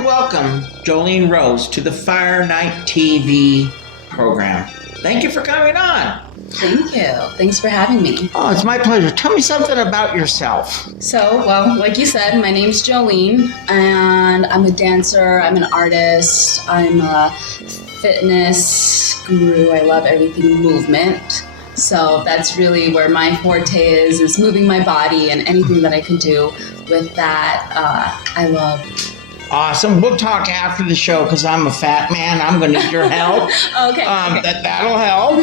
to welcome Jolene Rose to the FireKnight TV program. Thank you for coming on. Thank you. Thanks for having me. Oh, it's my pleasure. Tell me something about yourself. So, well, like you said, my name's Jolene, and I'm a dancer, I'm an artist, I'm a fitness guru. I love everything movement. So that's really where my forte is moving my body, and anything that I can do with that, I love. Awesome. We'll talk after the show because I'm a fat man. I'm going to need your help. Okay. That'll help.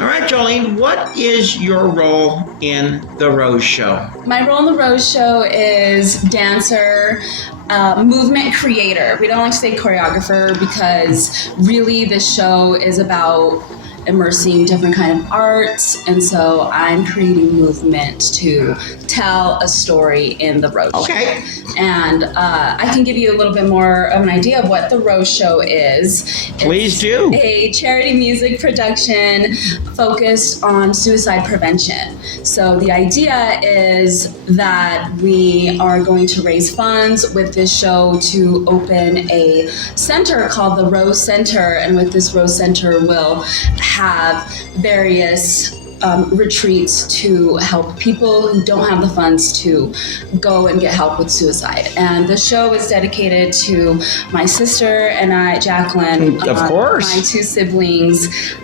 All right, Jolene, what is your role in the Rose Show? My role in the Rose Show is dancer, movement creator. We don't like to say choreographer because really this show is about immersing different kind of arts, and so I'm creating movement to tell a story in the Rose Okay. Show. And I can give you a little bit more of an idea of what the Rose Show is. Please do. A charity music production focused on suicide prevention. So the idea is that we are going to raise funds with this show to open a center called the Rose Center, and with this Rose Center we'll have various retreats to help people who don't have the funds to go and get help with suicide. And the show is dedicated to my sister and I, Jacqueline. Of course. My two siblings.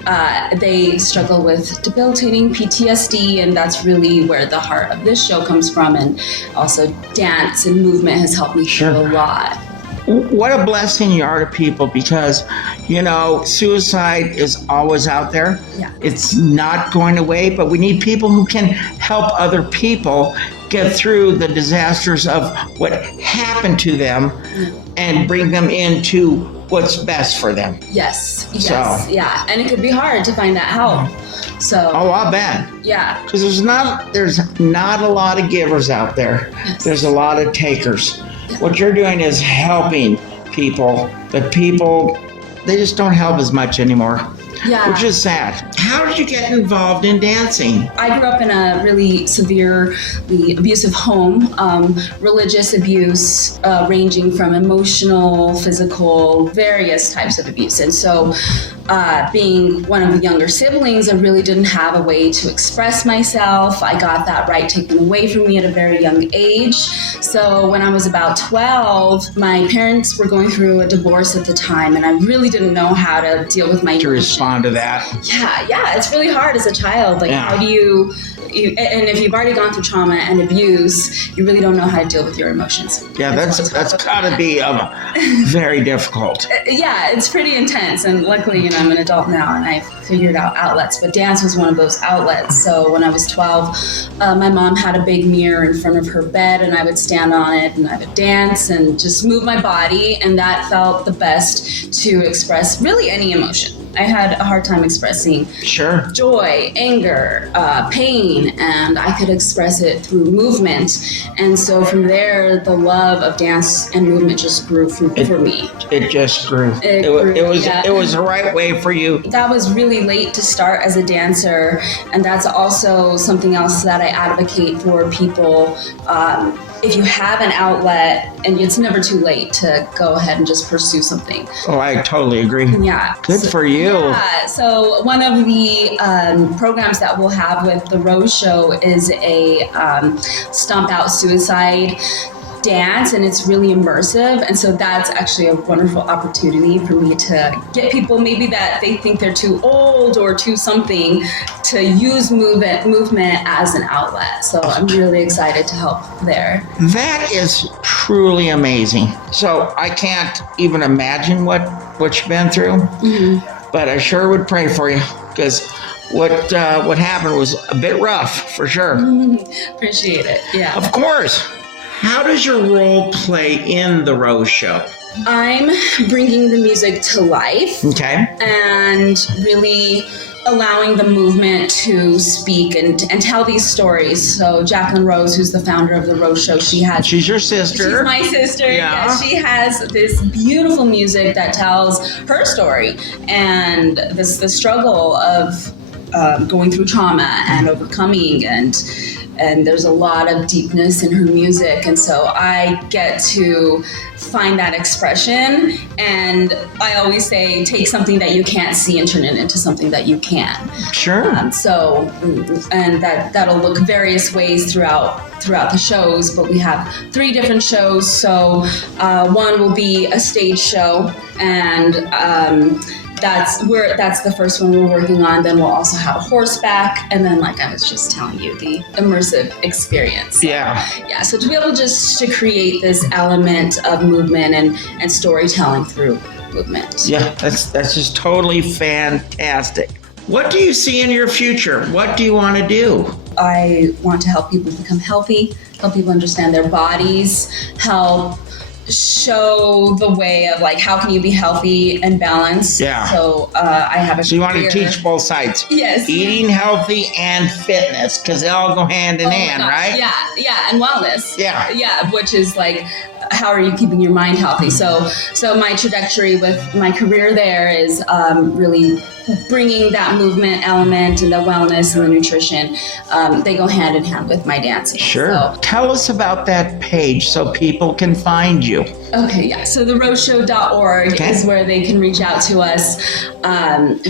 They struggle with debilitating PTSD, and that's really where the heart of this show comes from. And also dance and movement has helped me through a lot. What a blessing you are to people because, you know, suicide is always out there. Yeah. It's not going away, but we need people who can help other people get through the disasters of what happened to them and bring them into what's best for them. Yes, So. yeah. And it could be hard to find that help. So, Oh, I'll bet. yeah. Because there's not a lot of givers out there. Yes. There's a lot of takers. What you're doing is helping people, but people, they just don't help as much anymore, Yeah. which is sad. How did you get involved in dancing? I grew up in a really severely abusive home, religious abuse, ranging from emotional, physical, various types of abuse. And so being one of the younger siblings, I really didn't have a way to express myself. I got that right taken away from me at a very young age. So when I was about 12, my parents were going through a divorce at the time, and I really didn't know how to deal with my To respond to that? Yeah, it's really hard as a child. Like, Yeah. how do you, and if you've already gone through trauma and abuse, you really don't know how to deal with your emotions. Yeah, that's gotta be very difficult. Yeah, it's pretty intense. And luckily, you know, I'm an adult now and I've figured out outlets, but dance was one of those outlets. So when I was 12, my mom had a big mirror in front of her bed, and I would stand on it and I would dance and just move my body, and that felt the best to express really any emotion. I had a hard time expressing Sure. joy, anger, pain, and I could express it through movement. And so from there, the love of dance and movement just grew for me. It just grew. It was the right way for you. That was really late to start as a dancer, and that's also something else that I advocate for people. If you have an outlet, and it's never too late to go ahead and just pursue something. Oh, I totally agree. Yeah. Good for you. Yeah. So one of the programs that we'll have with the Rose Show is a Stomp Out Suicide dance, and it's really immersive, and so that's actually a wonderful opportunity for me to get people maybe that they think they're too old or too something to use movement as an outlet. So I'm really excited to help there. That is truly amazing. So I can't even imagine what you've been through, but I sure would pray for you because what happened was a bit rough for sure. Appreciate it. Yeah. Of course. How does your role play in the Rose Show? I'm bringing the music to life. Okay. And really allowing the movement to speak and tell these stories. So Jacqueline Rose, who's the founder of the Rose Show, She's your sister. She's my sister. Yeah. Yeah, she has this beautiful music that tells her story and the struggle of going through trauma and overcoming and and there's a lot of deepness in her music, and so I get to find that expression. And I always say, take something that you can't see and turn it into something that you can. Sure. And that'll look various ways throughout the shows, but we have 3 different shows. So one will be a stage show, and that's the first one we're working on. Then we'll also have a horseback, and then, like I was just telling you, the immersive experience. Yeah. So to be able just to create this element of movement and storytelling through movement. Yeah, that's just totally fantastic. What do you see in your future? What do you want to do? I want to help people become healthy, help people understand their bodies, help show the way of, like, how can you be healthy and balanced. Yeah. So I have a So you want to teach both sides. Yes. Eating healthy and fitness, because they all go hand in hand, right? Yeah, and wellness. Yeah, which is like, how are you keeping your mind healthy? So my trajectory with my career there is really bringing that movement element and the wellness and the nutrition. They go hand in hand with my dancing. Sure. So, tell us about that page so people can find you. okay, yeah. So theroseshow.org is where they can reach out to us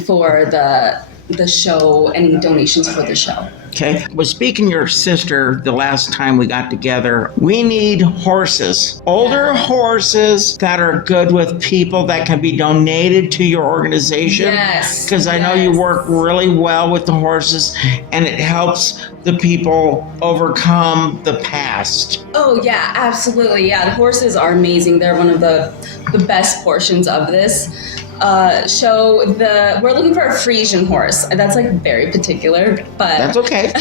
for the show, any donations for the show. Okay. Was speaking to your sister the last time we got together. We need horses, older horses that are good with people that can be donated to your organization. Yes. Because I know you work really well with the horses, and it helps the people overcome the past. Oh yeah, absolutely. Yeah, the horses are amazing. They're one of the best portions of this show. We're looking for a Frisian horse. That's like very particular, but that's okay.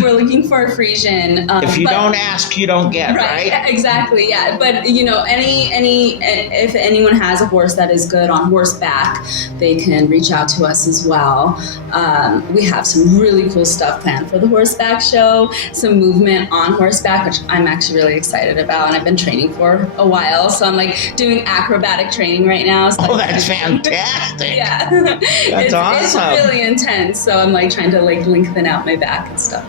We're looking for a Frisian. If you don't ask, you don't get, right? Exactly. Yeah. But if anyone has a horse that is good on horseback, they can reach out to us as well. We have some really cool stuff planned for the horseback show. Some movement on horseback, which I'm actually really excited about, and I've been training for a while. So I'm like doing acrobatic training right now. So that's fantastic. Yeah. That's awesome. It's really intense. So I'm like trying to like lengthen out my back and stuff.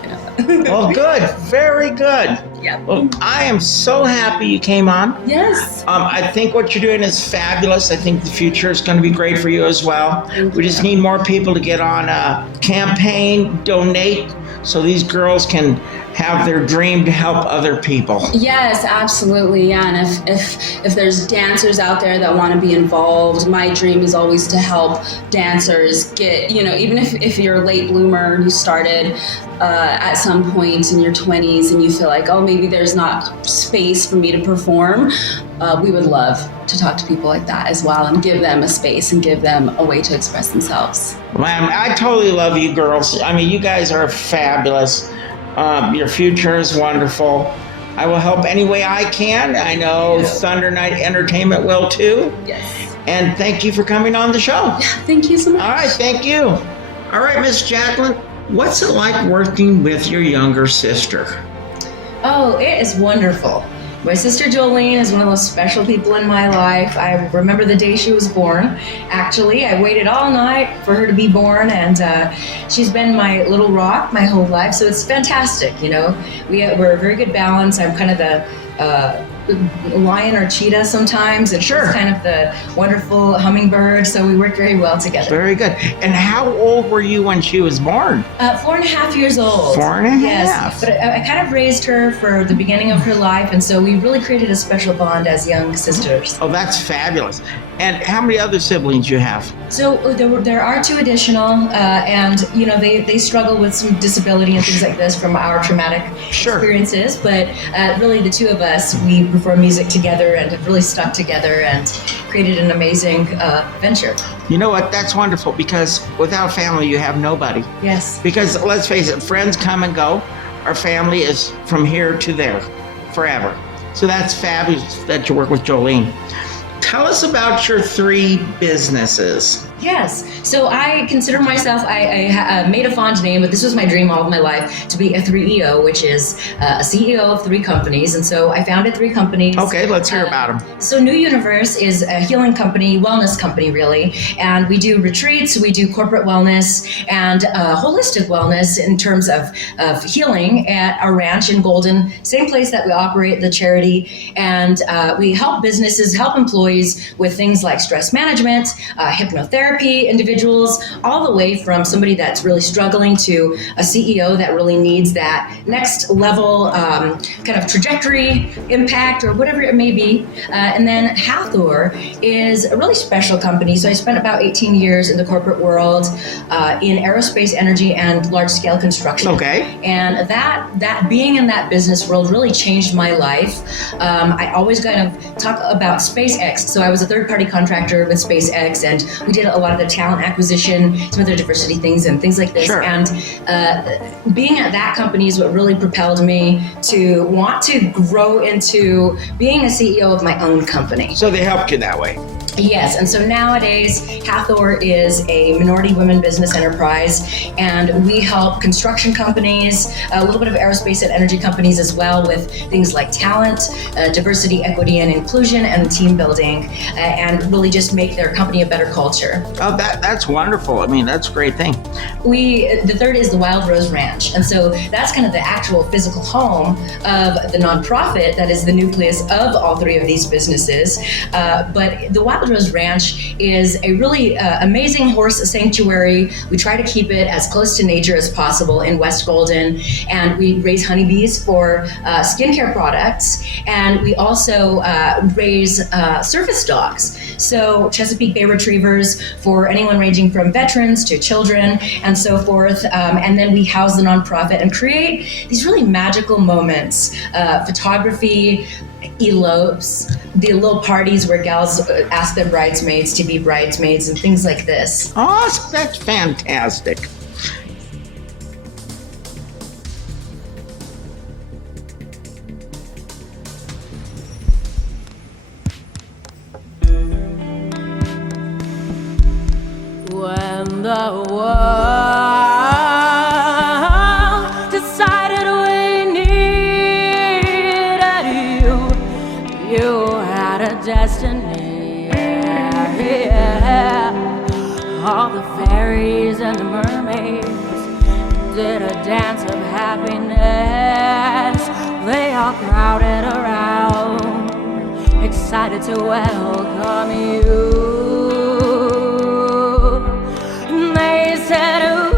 Well, good. Very good. Yeah. Well, I am so happy you came on. Yes. I think what you're doing is fabulous. I think the future is going to be great for you as well. We just need more people to get on a campaign, donate, so these girls can have their dream to help other people. Yes, absolutely. Yeah, and if there's dancers out there that want to be involved, my dream is always to help dancers get, even if you're a late bloomer, you started at some point in your 20s and you feel like, oh, maybe there's not space for me to perform. We would love to talk to people like that as well and give them a space and give them a way to express themselves. Man, I totally love you girls. I mean, you guys are fabulous. Your future is wonderful. I will help any way I can. I know Thunder Night Entertainment will too. Yes. And thank you for coming on the show. Yeah, thank you so much. All right, thank you. All right, Miss Jacqueline, what's it like working with your younger sister? Oh, it is wonderful. My sister Jolene is one of those special people in my life. I remember the day she was born. Actually, I waited all night for her to be born, and she's been my little rock my whole life. So it's fantastic, We're a very good balance. I'm kind of the lion or cheetah sometimes, and she's kind of the wonderful hummingbird. So we work very well together. Very good. And how old were you when she was born? 4.5 years old. 4.5. Yes, but I kind of raised her for the beginning of her life, and so we really created a special bond as young sisters. Oh, that's fabulous. And how many other siblings you have? So there are 2 additional, and they struggle with some disability and things like this from our traumatic experiences. But really, the 2 of us, we perform music together and have really stuck together and created an amazing venture. You know what? That's wonderful, because without family, you have nobody. Yes. Because let's face it, friends come and go. Our family is from here to there forever. So that's fabulous that you work with Jolene. tell us about your 3 businesses. Yes. So I consider myself, I made a fond name, but this was my dream all of my life, to be a 3EO, which is a CEO of 3 companies. And so I founded 3 companies. Okay, let's hear about them. So New Universe is a healing company, wellness company, really. And we do retreats, we do corporate wellness, and holistic wellness in terms of healing at our ranch in Golden, same place that we operate the charity. And we help businesses, help employees with things like stress management, hypnotherapy, individuals, all the way from somebody that's really struggling to a CEO that really needs that next level kind of trajectory, impact, or whatever it may be. And then Hathor is a really special company. So I spent about 18 years in the corporate world in aerospace, energy, and large-scale construction. Okay. And that being in that business world really changed my life. I always kind of talk about SpaceX. So I was a third-party contractor with SpaceX, and we did a lot of the talent acquisition, some other diversity things and things like this. Sure. And being at that company is what really propelled me to want to grow into being a CEO of my own company. So they helped you that way. Yes, and so nowadays, Hathor is a minority women business enterprise, and we help construction companies, a little bit of aerospace and energy companies as well, with things like talent, diversity, equity, and inclusion, and team building, and really just make their company a better culture. Oh, that's wonderful. I mean, that's a great thing. The third is the Wild Rose Ranch, and so that's kind of the actual physical home of the nonprofit that is the nucleus of all 3 of these businesses. But the Wild Rose Ranch is a really amazing horse sanctuary. We try to keep it as close to nature as possible in West Golden, and we raise honeybees for skincare products, and we also raise service dogs. So Chesapeake Bay Retrievers for anyone ranging from veterans to children and so forth. And then we house the nonprofit and create these really magical moments, photography, elopes, the little parties where gals ask their bridesmaids to be bridesmaids and things like this. Oh, that's fantastic. When the world decided we needed you, you had a destiny. Yeah. All the fairies and the mermaids did a dance of happiness. They all crowded around, excited to welcome you. They said, ooh,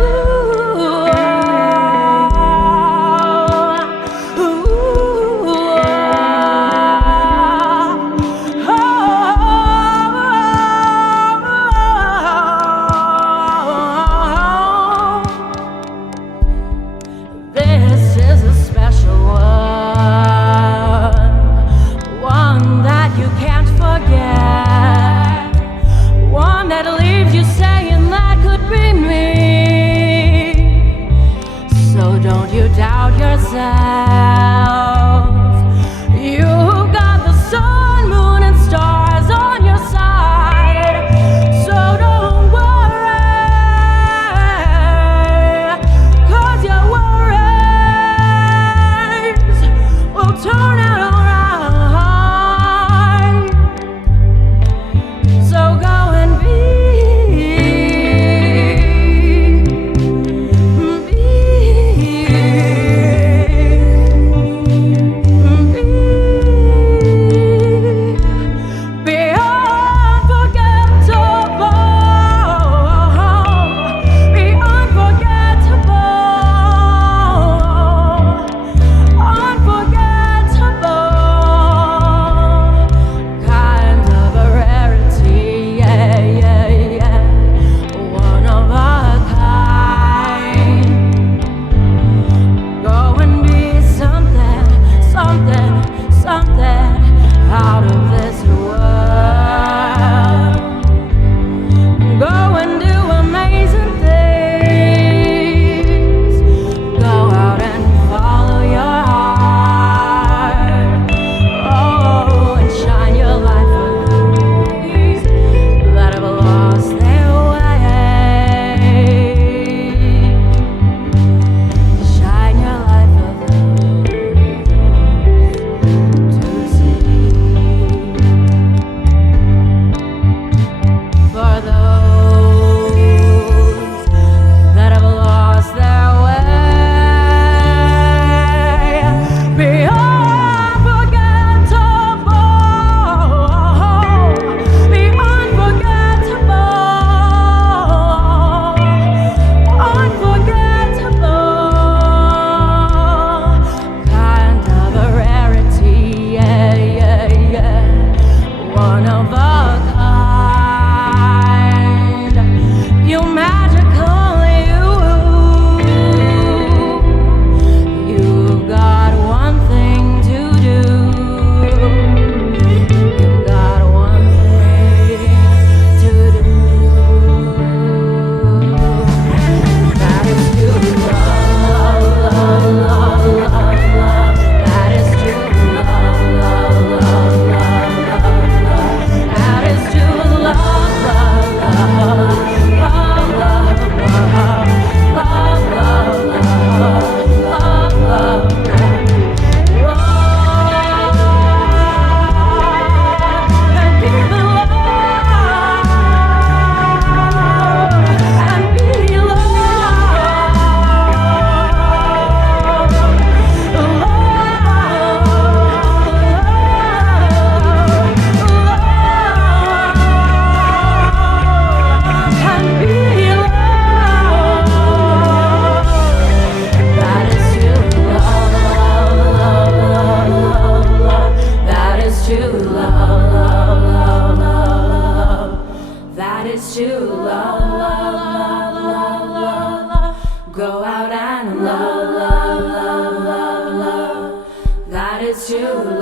ooh, this is a special one that you can't forget, one that leaves you saying that could be me. So don't you doubt yourself. You've got the sun, moon, and stars on your side. So don't worry, 'cause your worries will turn out alright. So go and unforgettable.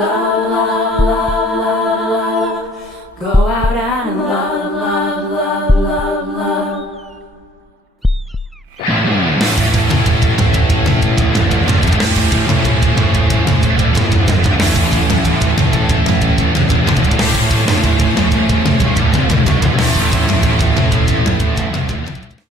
love.